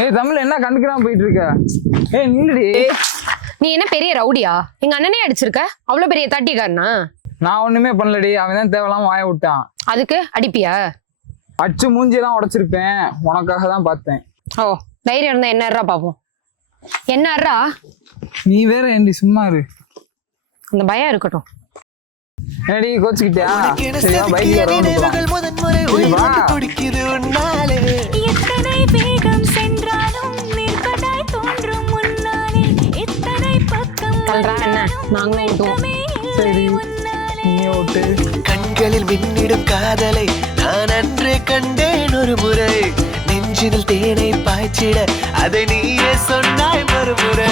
ஏய் தமிழ் என்ன கண்டுக்கிறாம போயிட்டு இருக்க? ஏய் நில்லுடி. நீ என்ன பெரிய ரவுடியா? எங்க அண்ணனே அடிச்சிருக்க? அவ்வளவு பெரிய தட்டிக்காரனா? நான் ஒண்ணுமே பண்ணலடி, அவன் தான் தேவையில்லாம வாய விட்டான். அதுக்கு அடிப்பியா? அச்சு மூஞ்சியெல்லாம் உடைச்சிருப்பேன், உனக்காக தான் பார்த்தேன். ஓ தைரியம் இருந்தா என்ன பாப்போம். என்ன நீ வேற ஏண்டி சும்மா இரு. அந்த பயம் இருக்கட்டும். ஏடி கோச்சுக்கிட்டியா? சரியா பைக்ல என்ன நாங்களும் ஓட்டுவோம். சரி நீ ஓட்டு. கண்களில் மின்னிடும் காதலை நான் அன்றே கண்டேன் ஒரு முறை. நெஞ்சினில் தேனை பாய்ச்சிட அதை நீயே சொன்னாய் மறுமுறை.